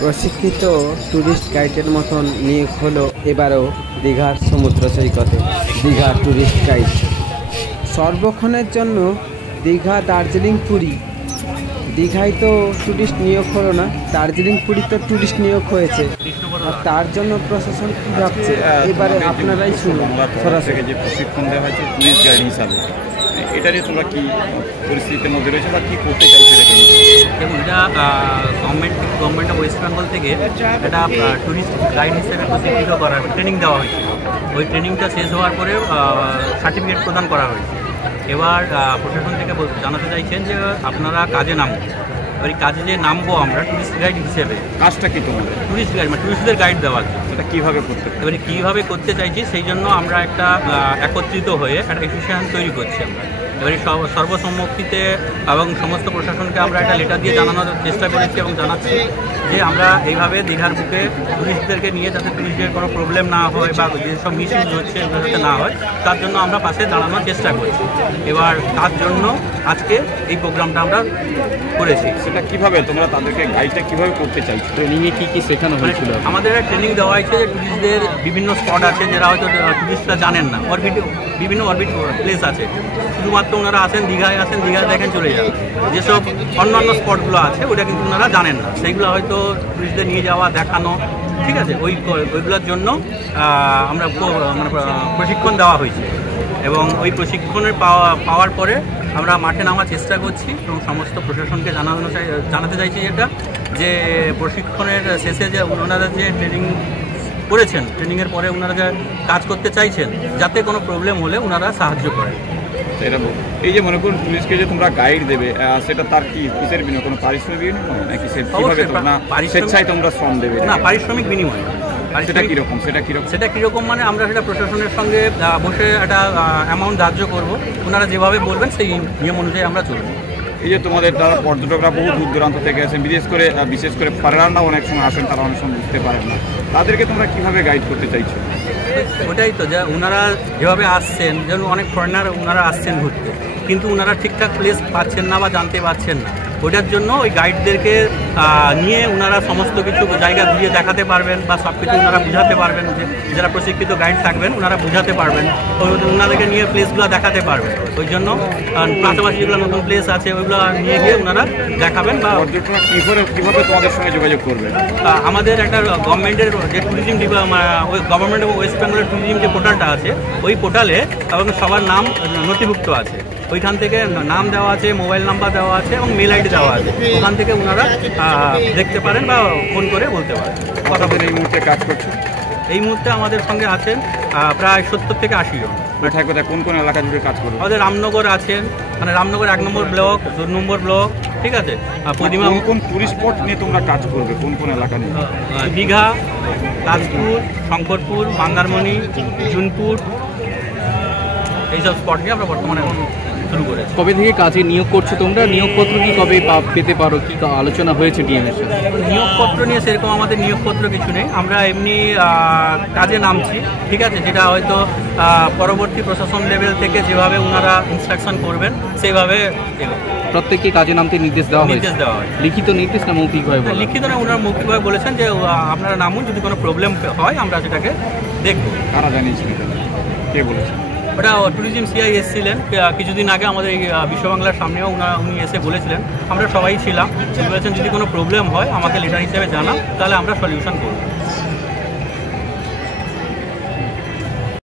প্রশিক্ষিত ট্যুরিস্ট গাইডের মতন নিয়োগ হলো এবারও দীঘার সমুদ্র সৈকতে। দীঘা ট্যুরিস্ট গাইড সর্বক্ষণের জন্য দীঘা, দার্জিলিং, পুরী। দীঘায় তো ট্যুরিস্ট নিয়োগ হলো না, দার্জিলিং, পুরী তো ট্যুরিস্ট নিয়োগ হয়েছে। আর তার জন্য প্রশাসন কী ভাবছে এবারে আপনারাই শুনুন সরাসরি। যে প্রশিক্ষণ দেওয়া হয়েছে ট্যুরিস্ট গাইড হিসাবে, এটা নিয়ে তোমরা কী পরিস্থিতির মধ্যে রয়েছে বা কী করতে চাইছো এটাকে? দেখুন, এটা গভর্নমেন্ট অফ ওয়েস্ট বেঙ্গল থেকে একটা ট্যুরিস্ট গাইড হিসেবে প্রশিক্ষিত করার ট্রেনিং দেওয়া হয়েছে। ওই ট্রেনিংটা শেষ হওয়ার পরে সার্টিফিকেট প্রদান করা হয়েছে। এবার প্রশাসন থেকে জানাতে চাইছেন যে আপনারা কাজে নামুন। এবার এই কাজে যে নামবো আমরা ট্যুরিস্ট গাইড হিসেবে, কাজটা কি তোমাদের? ট্যুরিস্ট গাইড মানে ট্যুরিস্টদের গাইড দেওয়ার জন্য। সেটা কীভাবে করতে? এবারে কীভাবে করতে চাইছি সেই জন্য আমরা একটা একত্রিত হয়ে একটা অ্যাসোসিয়েশন তৈরি করছি আমরা। এবারে সর্বসম্মতিতে এবং সমস্ত প্রশাসনকে আমরা একটা লেটার দিয়ে জানানোর চেষ্টা করেছি এবং জানাচ্ছি যে আমরা এইভাবে দীঘার বুকে টুরিস্টদেরকে নিয়ে যাতে টুরিস্টদের কোনো প্রবলেম না হয় বা যেসব মিসইউজ হচ্ছে এগুলো যাতে না হয় তার জন্য আমরা পাশে দাঁড়ানোর চেষ্টা করছি। এবার তার জন্য আজকে এই প্রোগ্রামটা আমরা করেছি। সেটা কীভাবে তোমরা তাদেরকে গাইডটা কীভাবে করতে চাইছো? ট্রেনিংয়ে কী কী শেখানো হয়েছিল? আমাদের ট্রেনিং দেওয়া হয়েছে যে টুরিস্টদের বিভিন্ন স্পট আছে যেটা হয়তো টুরিস্টরা জানেন না। বিভিন্ন অরবিট প্লেস আছে, শুধুমাত্র ওনারা আসেন দীঘায়, দীঘায় দেখেন চলে যান। যেসব অন্যান্য স্পটগুলো আছে ওটা কিন্তু ওনারা জানেন না, সেইগুলো হয়তো টুরিস্টদের নিয়ে যাওয়া, দেখানো, ঠিক আছে, ওইগুলোর জন্য আমরা প্রশিক্ষণ দেওয়া হয়েছে। এবং ওই প্রশিক্ষণের পাওয়ার পরে আমরা মাঠে নামার চেষ্টা করছি এবং সমস্ত প্রশাসনকে জানাতে চাইছি যেটা যে প্রশিক্ষণের শেষে যে ওনারা যে ট্রেনিং করেছেন, ট্রেনিংয়ের পরে ওনারা যে কাজ করতে চাইছেন যাতে কোনো প্রবলেম হলে ওনারা সাহায্য করেন। সেরকম এই যে মনে করুন টুরিস্টকে যে তোমরা গাইড দেবে, সেটা তার কি কিসের বিনিময়? কোনো পারিশ্রমিক বিনিময় নাকি স্বেচ্ছায় তোমরা শ্রম দেবে? না, পারিশ্রমিক বিনিময়। সেটা কীরকম? সেটা কীরকম মানে আমরা সেটা প্রশাসনের সঙ্গে বসে একটা অ্যামাউন্ট ধার্য করবো, ওনারা যেভাবে বলবেন সেই নিয়ম অনুযায়ী আমরা চলবো। এই যে তোমাদের দ্বারা পর্যটকরা বহু দূর দূরান্ত থেকে আসেন, বিশেষ করে ফরেনাররা অনেক সময় আসেন, তারা অনেক সময় বুঝতে পারেন না, তাদেরকে তোমরা কীভাবে গাইড করতে চাইছো? ওটাই তো, যে ওনারা যেভাবে আসছেন, যেন অনেক ফরেনার ওনারা আসছেন ঘুরতে, কিন্তু ওনারা ঠিকঠাক প্লেস পাচ্ছেন না বা জানতে পারছেন না। ওটার জন্য ওই গাইডদেরকে নিয়ে ওনারা সমস্ত কিছু জায়গা ঘুরিয়ে দেখাতে পারবেন বা সব কিছু ওনারা বুঝাতে পারবেন। যে যারা প্রশিক্ষিত গাইড থাকবেন ওনারা বুঝাতে পারবেন, ওনাদেরকে নিয়ে প্লেসগুলো দেখাতে পারবেন। ওই জন্য পাশাপাশি যেগুলো নতুন প্লেস আছে ওইগুলো নিয়ে গিয়ে ওনারা দেখাবেন। বা কীভাবে তোমাদের সঙ্গে যোগাযোগ করবেন? আমাদের একটা গভর্নমেন্টের যে ট্যুরিজম ওই গভর্নমেন্ট অফ ওয়েস্ট বেঙ্গলের ট্যুরিজম যে পোর্টালটা আছে ওই পোর্টালে এবং সবার নাম নথিভুক্ত আছে। ওইখান থেকে নাম দেওয়া আছে, মোবাইল নাম্বার দেওয়া আছে এবং মেল আইডি দেওয়া আছে। ওখান থেকে ওনারা দেখতে পারেন বা ফোন করে বলতে পারেন। কথাদের এই মুহূর্তে কাজ করছে? এই মুহূর্তে আমাদের সঙ্গে আছেন প্রায় 70 থেকে 80 জন। কোথায় কোন কোন এলাকা জুড়ে কাজ করবে? আমাদের রামনগর আছেন, মানে রামনগর 1 নম্বর ব্লক, 2 নম্বর ব্লক, ঠিক আছে। প্রতিমা কোন টুরিস্ট স্পট নিয়ে তোমরা কাজ করবে? কোন এলাকা নিয়ে? দীঘা, তাজপুর, শঙ্করপুর, মন্দারমণি, জুনপুর, এইসব স্পট নিয়ে আমরা বর্তমানে এখন শুরু করেছি। কবে থেকে কাজে নিয়োগ করছো তোমরা? নিয়োগপত্র কি কবে পেতে পারো? কি আলোচনা হয়েছে ডিএমের সাথে? নিয়োগপত্র নিয়ে সেরকম আমাদের নিয়োগপত্র কিছু নেই, আমরা এমনি কাজে নামছি, ঠিক আছে। যেটা হয়তো পরবর্তী প্রশাসন লেভেল থেকে যেভাবে ওনারা ইনস্ট্রাকশন করবেন সেইভাবে প্রত্যেককে কাজে নামতে নির্দেশ দেওয়া হয়। লিখিত নির্দেশ না মৌখিকভাবে? লিখিত না, ওনারা মৌখিকভাবে বলেছেন যে আপনারা নামুন, যদি কোনো প্রবলেম হয় আমরা সেটাকে দেখব। কারা জানিয়েছিলেন? কে বলেছেন? ওটা ট্যুরিজম সিআই এসেছিলেন কিছুদিন আগে আমাদের এই বিশ্ব বাংলার সামনেও উনি এসে বলেছিলেন, আমরা সবাই ছিলাম, বলেছেন যদি কোনো প্রবলেম হয় আমাকে লেটার হিসেবে জানান, তাহলে আমরা সলিউশন করব।